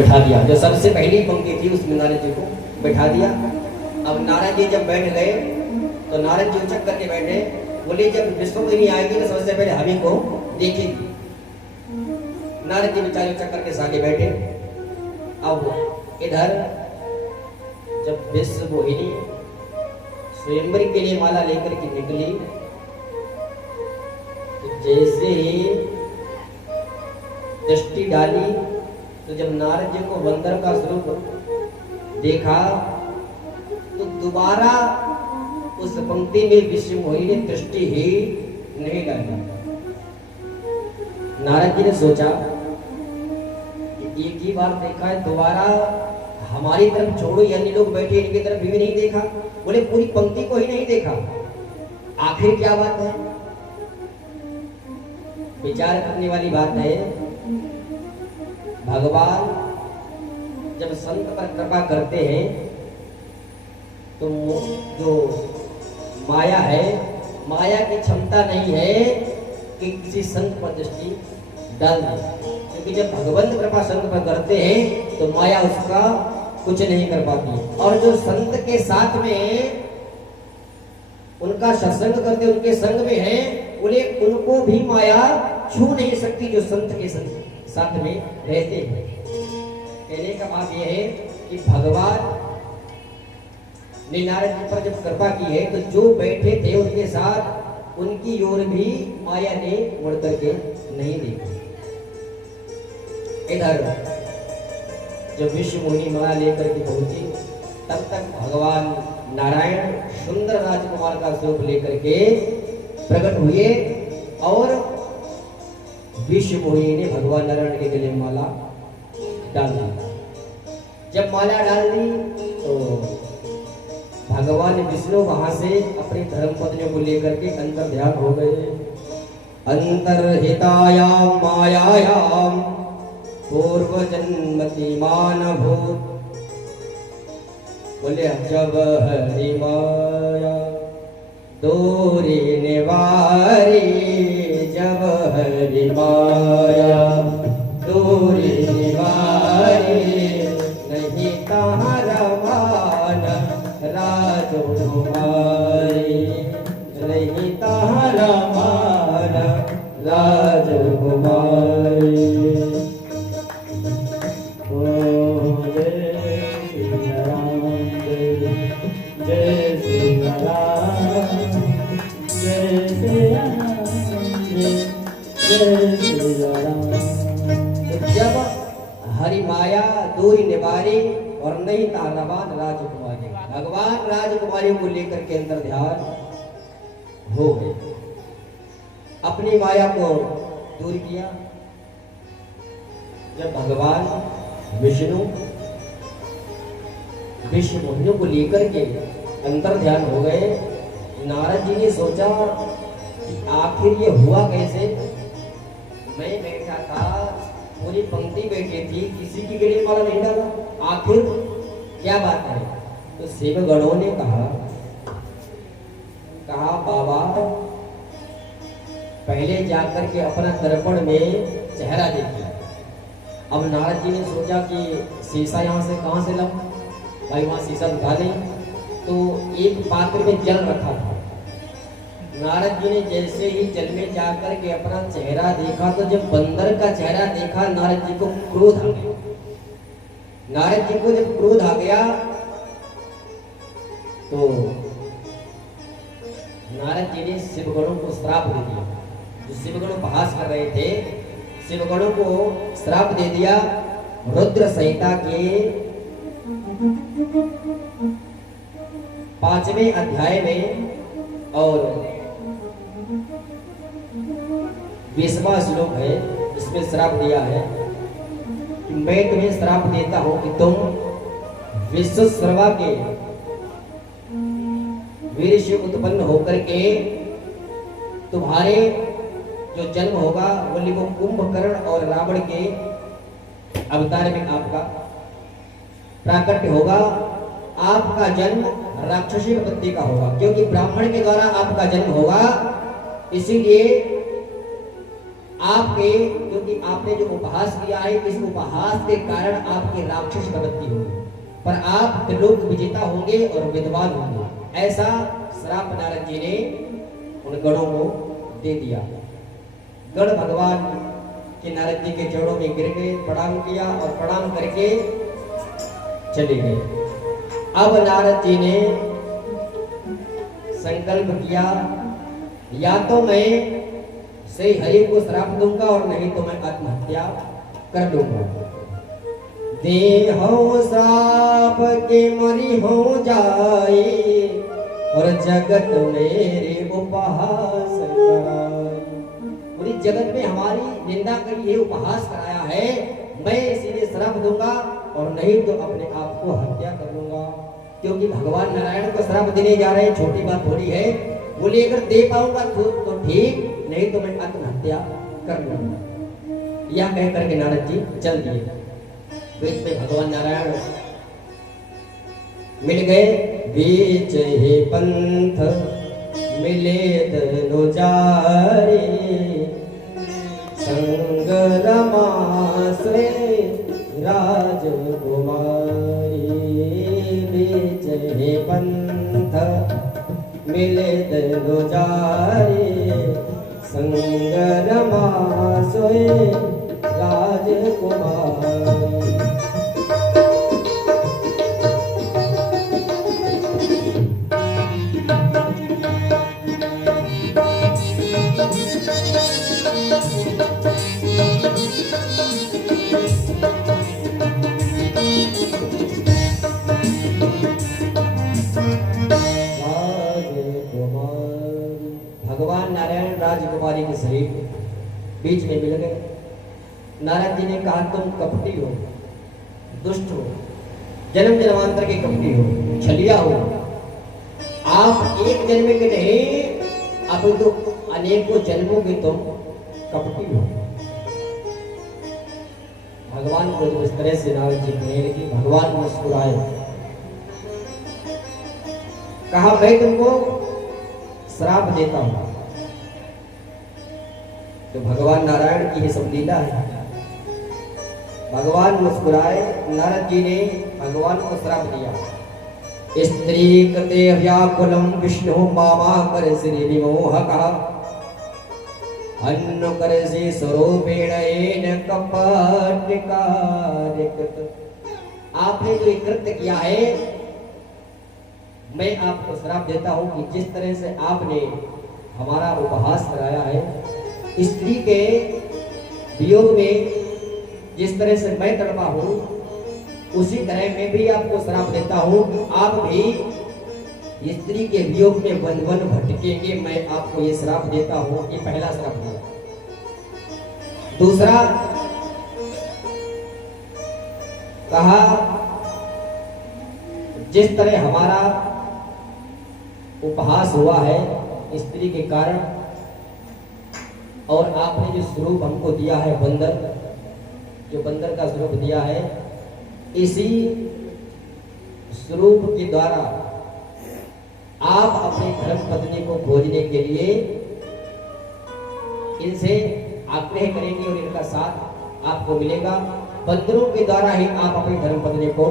बैठा दिया। जो सबसे पहली पंक्ति थी उसमें नारद जी को बैठा दिया। अब नारद जी जब बैठ गए तो नारद जी उचक करके बैठे, बोले जब विष्णुदेवी आएगी तो सबसे पहले हमी को देखेगी। नारद जी बेचारे उचक करके सागे बैठे। अब इधर जब विश्व मोहिनी स्वयंवर के लिए माला लेकर के निकली तो जैसे ही दृष्टि डाली तो जब नारद जी को बंदर का स्वरूप देखा तो दोबारा उस पंक्ति में विश्व मोहिनी ने दृष्टि ही नहीं डाली। नारद जी ने सोचा कि एक ही बार देखा है, दोबारा हमारी तरफ छोड़ो, यानी लोग बैठे इनकी तरफ भी नहीं देखा। बोले पूरी पंक्ति को ही नहीं देखा, आखिर क्या बात है? विचार करने वाली बात है। भगवान जब संत पर कृपा करते हैं तो जो माया है, माया की क्षमता नहीं है कि किसी संत पर दृष्टि डाल दे, क्योंकि जब भगवंत कृपा संत पर करते हैं तो माया उसका कुछ नहीं कर पाती। और जो संत के साथ में उनका सत्संग करते, उनके संग में है, बोले उनको भी माया छू नहीं सकती जो संत के साथ में रहते हैं। कहने का बात यह है कि भगवान ने नारद जी पर जब कृपा की है तो जो बैठे थे उनके साथ उनकी ओर भी माया ने मुड़ करके नहीं देखी। इधर जब विश्व मोहिनी माला लेकर के पहुंची तब तक भगवान नारायण सुंदर राजकुमार का स्वरूप लेकर के प्रकट हुए और विश्व मोहिनी ने भगवान नारायण के गले में माला डाल दी। जब माला डाल दी तो भगवान विष्णु वहां से अपनी धर्म पत्नियों को लेकर के अंतर ध्यान हो गए। अंतर्हितायाम मायायाम पूर्व जन्मति मानभूत। बोले जब हरि माया दूरी निवारी, जब हरि माया दूरी निवारी, नहीं तारा मान राजकुमारी, नहीं तारा मान राजकुमारी। जब हरि माया दूरी निवारी और नहीं ताराबान राजकुमारी, भगवान राजकुमारी को लेकर के अंतर ध्यान हो गए, अपनी माया को दूर किया। जब भगवान विष्णु विश्व मोहिनी को लेकर के अंतर ध्यान हो गए, नारद जी ने सोचा कि आखिर ये हुआ कैसे? मैं बैठा था, पूरी पंक्ति बैठी थी, किसी की गले माला नहीं डाला, आखिर क्या बात है? तो सेवगणों ने कहा बाबा पहले जाकर के अपना दर्पण में चेहरा देखिए। अब नारद जी ने सोचा कि शीशा यहाँ से कहाँ से लाऊं, भाई वहां शीशा उठा लें, तो एक पात्र में जल रखा था। नारद जी ने जैसे ही जल में जाकर के अपना चेहरा देखा तो जब बंदर का चेहरा देखा नारद जी को क्रोध आ गया। नारद जी को जब क्रोध आ गया तो नारद जी ने शिवगणों को श्राप दे दिया। जो शिवगण उपहास कर रहे थे, शिवगणों को श्राप दे दिया। रुद्र संहिता के 5वें अध्याय में और 20वां श्लोक है, इसमें श्राप दिया है कि मैं तुम्हें श्राप देता हूं कि तुम विश्वश्रवा के वीर से उत्पन्न होकर के तुम्हारे जो जन्म होगा वो कुंभकर्ण और रावण के अवतार में आपका प्राकट्य होगा। आपका जन्म राक्षसी प्रवृत्ति का होगा, क्योंकि ब्राह्मण के द्वारा आपका जन्म होगा, इसीलिए आपके, क्योंकि आपने जो उपहास किया है, इस उपहास के कारण आपकी राक्षस प्रवृत्ति होगी, पर आप त्रिलोक विजेता होंगे और विद्वान होंगे। ऐसा श्राप नारद जी ने उन गणों को दे दिया। गण भगवान के नारद जी के चरणों में गिर गए, प्रणाम किया और प्रणाम करके चले गए। अब नारद जी ने संकल्प किया, या तो मैं श्री हरि को श्राप दूंगा और नहीं तो मैं आत्महत्या कर लूंगा। देहो श्राप के मरी हो जाए और जगत मेरे उपहास कराए। पूरी जगत में हमारी निंदा करी है, उपहास कराया है, मैं इसीलिए श्राप दूंगा और नहीं तो अपने आप को हत्या कर लूंगा। क्योंकि भगवान नारायण को श्राप देने जा रहे हैं, छोटी बात थोड़ी है। वो लेकर दे पाऊंगा तो ठीक, नहीं तो मैं आत्महत्या कर लूंगा। यह कह करके नारद जी चल दिए। बीच में भगवान नारायण मिल गए। बीच ही पंथ मिले तनुजारे, संग रमासे राजकुमारी। बीच ही पंथ मिले तनुजारे, संग रमासे राजकुमारी। भगवान नारायण राजकुमारी के सहित बीच में मिल गए। नारद जी ने कहा, तुम कपटी हो, दुष्ट हो, जन्म जन्मांतर के कपटी हो, छलिया हो। आप एक जन्म के नहीं, अब तो अनेकों जन्मों के तुम कपटी हो। भगवान को इस तरह से नारद जी कहने लगी। भगवान मुस्कुराए, कहा, मैं तुमको श्राप देता हूं। तो भगवान नारायण की ये सब लीला है। भगवान मुस्कुराए। नारद जी ने भगवान को श्राप दिया। स्त्री कृते व्याकुलम विष्णु मामा कर श्री विमोहका, अन्न कर से स्वरूपेण एन कपटिका। आपने जो कृत्य किया है, मैं आपको श्राप देता हूं कि जिस तरह से आपने हमारा उपहास कराया है, स्त्री के वियोग में जिस तरह से मैं तड़पा हूं, उसी तरह मैं भी आपको श्राप देता हूं। आप भी स्त्री के वियोग में वन वन भटकेंगे, मैं आपको ये श्राप देता हूं। ये पहला श्राप दिया। दूसरा कहा, जिस तरह हमारा उपहास हुआ है स्त्री के कारण, और आपने जो स्वरूप हमको दिया है बंदर, जो बंदर का स्वरूप दिया है, इसी स्वरूप के द्वारा आप अपनी धर्म पत्नी को खोजने के लिए इनसे आग्रह करेंगे और इनका साथ आपको मिलेगा। बंदरों के द्वारा ही आप अपनी धर्म पत्नी को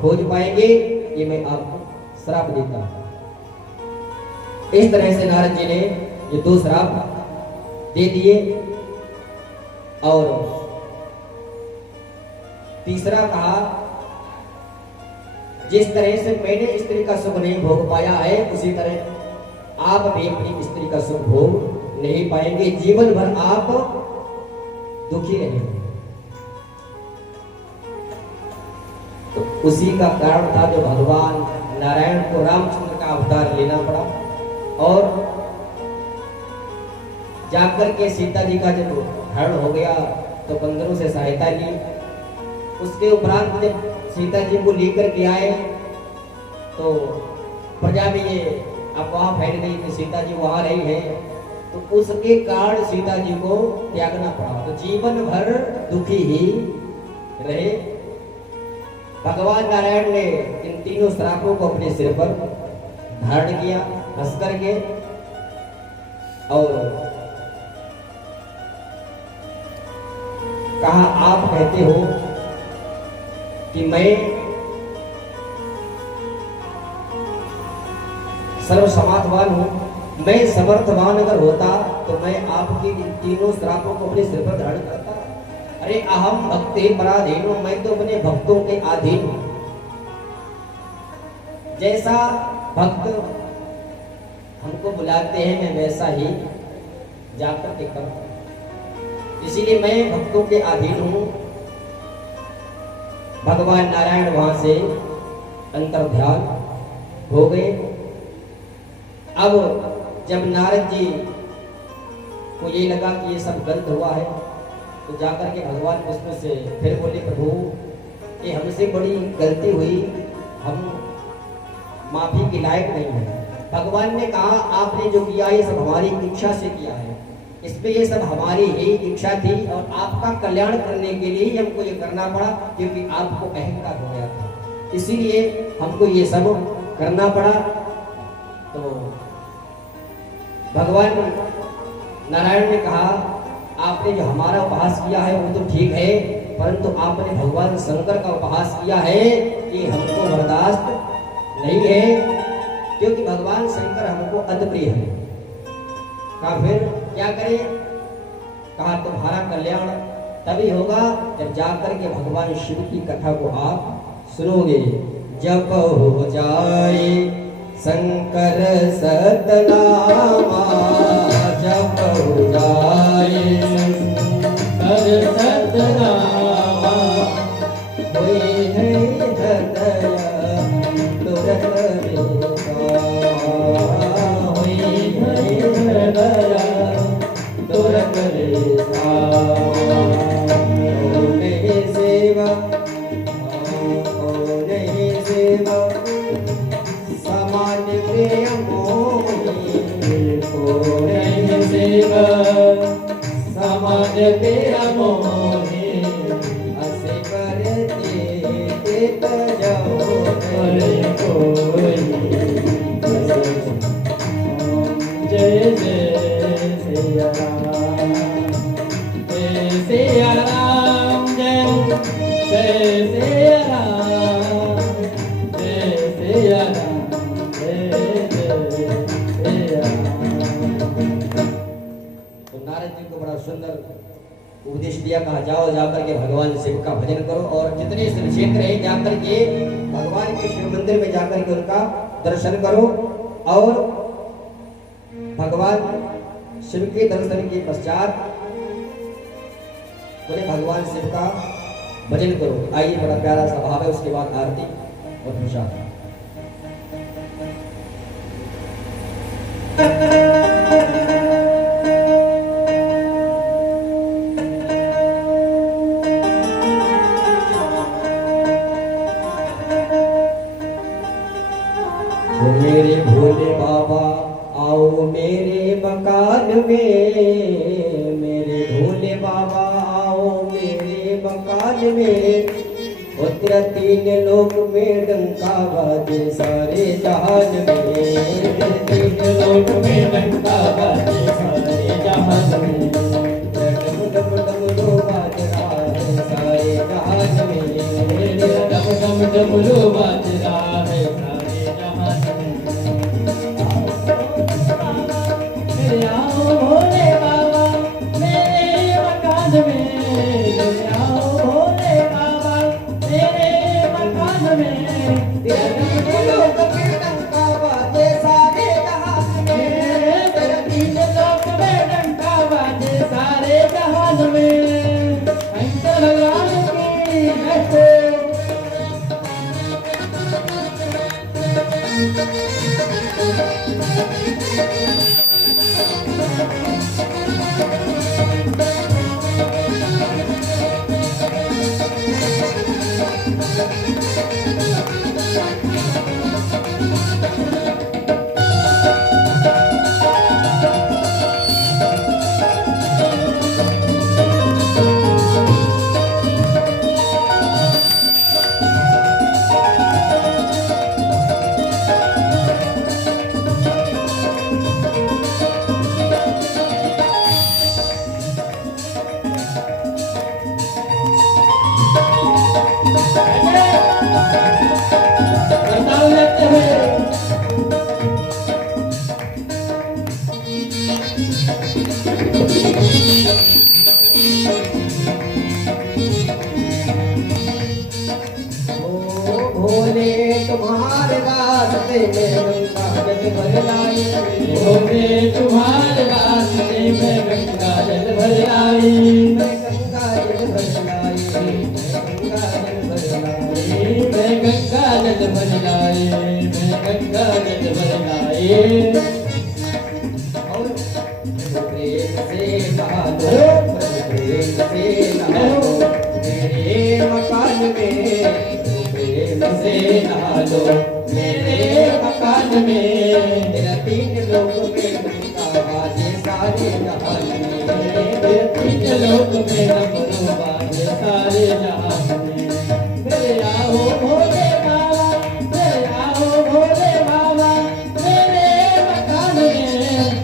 खोज पाएंगे। ये मैं आपको श्राप देता हूं। इस तरह से नारद जी ने ये दो श्राप दे दिए। और तीसरा कहा, जिस तरह से मैंने स्त्री का सुख नहीं भोग पाया है, उसी तरह आप भी अपनी स्त्री का सुख भोग नहीं पाएंगे। जीवन भर आप दुखी रहेंगे। तो उसी का कारण था जो भगवान नारायण को रामचंद्र का अवतार लेना पड़ा। और जाकर के सीता जी का जब हरण हो गया तो बंदरों से सहायता ली। उसके उपरांत जब सीता जी को लेकर के आए तो प्रजा में ये अफवाह फैल गई कि सीता जी वहां रही है, तो उसके कारण सीता जी को त्यागना पड़ा। तो जीवन भर दुखी ही रहे। भगवान नारायण ने इन तीनों श्रापों को अपने सिर पर धारण किया हंस करके, और कहा आप कहते हो कि मैं सर्वसमाधवान हूं, मैं समर्थवान अगर होता तो मैं आपके इन तीनों श्रापों को अपने सिर पर धारण करता। अरे अहम भक्ति पराधीनो, मैं तो अपने भक्तों के अधीन हूं। जैसा भक्त हमको बुलाते हैं मैं वैसा ही जाकर के करता, इसीलिए मैं भक्तों के अधीन हूं। भगवान नारायण वहां से अंतर ध्यान हो गए। अब जब नारद जी को ये लगा कि ये सब गलत हुआ है तो जाकर के भगवान विष्णु से फिर बोले, प्रभु ये हमसे बड़ी गलती हुई, हम माफी के लायक नहीं है। भगवान ने कहा आपने जो किया ये सब हमारी इच्छा से किया है, इसमें ये सब हमारी ही इच्छा थी और आपका कल्याण करने के लिए ही हमको ये करना पड़ा, क्योंकि आपको अहंकार हो गया था, इसीलिए हमको ये सब करना पड़ा। तो भगवान नारायण ने कहा आपने जो हमारा उपहास किया है वो तो ठीक है, परंतु आपने भगवान शंकर का उपहास किया है कि हमको बर्दाश्त नहीं है, क्योंकि भगवान शंकर हमको अति प्रिय है। कहा फिर क्या करें? कहा तुम्हारा कल्याण तभी होगा जब जाकर के भगवान शिव की कथा को आप सुनोगे। जब हो जाए शंकर सतनामा, जब हो जाए शंकर सतनामा, कोई है हृदय तुरत बेगा, कोई है हृदय तुरत बेगा। नहीं सेवा नहीं सेवा सामान्य प्रेम मोही, को नहीं सेवा सामान्य प्रेम मोही, असे करते जाओ कोई। जय जय सिया राम, जय सिया राम, जय जय सिया राम, जय सिया राम, जय जय सिया राम। तो नारद जी को बड़ा सुंदर उपदेश दिया, कहा जाओ जाकर के भगवान शिव का भजन करो और जितने शिव क्षेत्र है जाकर के भगवान के शिव मंदिर में जाकर के उनका दर्शन करो और भगवान शिव के दर्शन के पश्चात बोले भगवान शिव का भजन करो। आइए बड़ा प्यारा सा भाव है, उसके बाद आरती और प्रसाद। मेरे भोले बाबा आओ मेरे मकान में, मेरे भोले बाबा आओ मेरे मकान में, उत्तर तीन लोक में डंका बाजे सारे जहान में, तीन लोक में डंका बाजे सारे जहान में, डम डम डमरू बाज रहा है सारे जहान में, डम डम डमरू बाज रहा है सारे जहान में। आओ भोले बाबा मेरे मकान में, आओ भोले बाबा मेरे मकान में, तीन लोक में डंका बाजे सारे जहान में, तीन लोक में डंका बाजे सारे जहान में। शंकर भगवान की जय। भोले तुम्हारे रास्ते में गंगा जल भर लाई, भोले तुम्हारे रास्ते में गंगा जल भर आई, मैं गंगा जल भर लाई, मैं गंगा जल भर लाई, मैं गंगा जल भर लाई, मैं गंगा जल भर लाई। और प्रेम से नहा लो, प्रेम से नहा लो मेरे मकान में, प्रेम से नहा लो मेरे मकान में, तेरा तीन लोग में गंगा बाजे सारे जहान में, मेरे तीन लोक में डमरू बाजे सारे जहां में। मेरे आओ भोले बाबा, मेरे आओ भोले बाबा, मेरे मकान में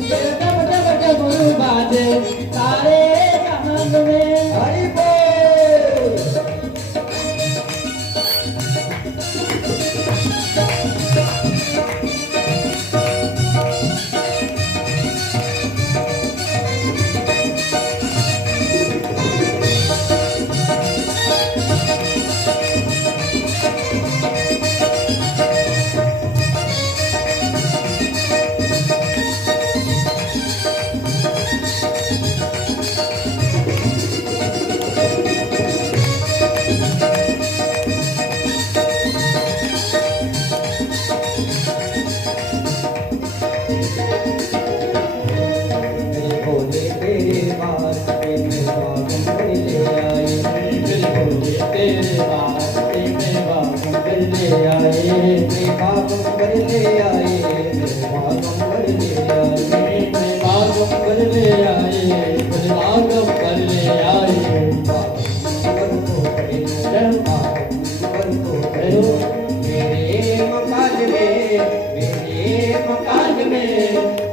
मेरे डम डम डमरू बाजे सारे जहां में। हरि बोल। भोले तेरे वास्ते में बागंबर ले आए, मेरे भोले तेरे वास्ते में बागंबर ले आए, मैं बागंबर ले आए, मैं बागंबर ले आए, मैं बागंबर ले आए, मैं बागंबर ले आए। बागंबर को प्रेम, बागंबर को प्रेम, मेरे मकान में, मेरे मकान में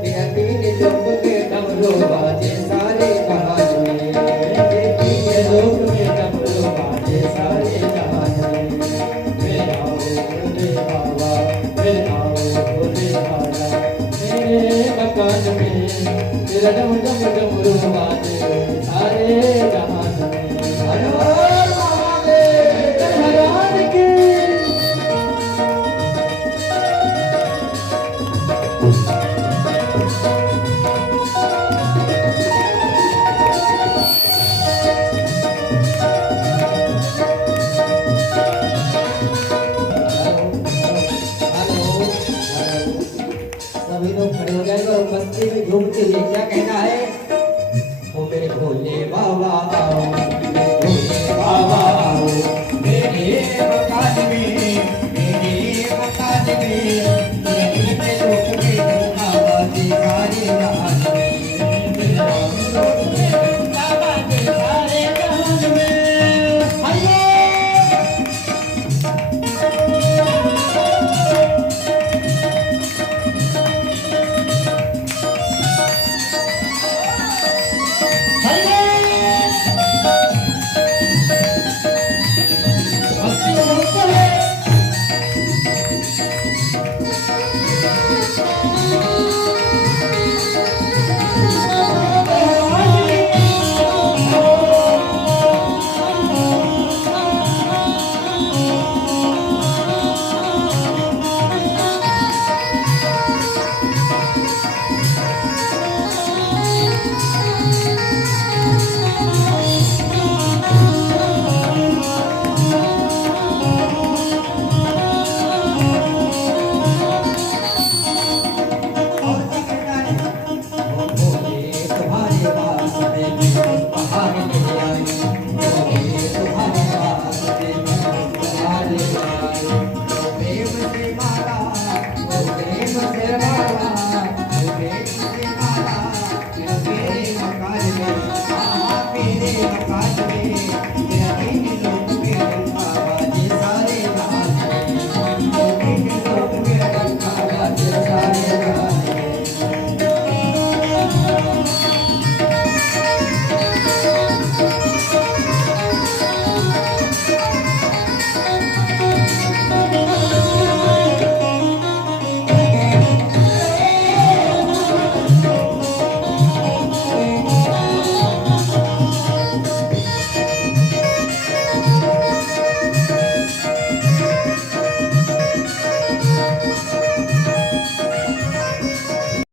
तेरा तीन लोग के डमरू बाजे सारे जहान में, तेरे तीन लोक लोग में डमरू बाजे सारे जहान में। मेरे आओ भोले बाबा, मेरे आओ भोले बाबा, मेरे मकान में तेरा डम डम डमरू बाजे सारे जहान में। हर हर महादेव। भगवान की सभी लोग खड़े हो जाएंगे और मस्ती में झूमते हुए क्या कहना है? ओ मेरे भोले बाबा आओ, भोले बाबा आओ मेरे मकान में, मेरे मकान में मेरे लोग में गंगा बाजे सारे जहान में, मेरे लोग में गंगा बाजे सारे जहान में। हरिओम।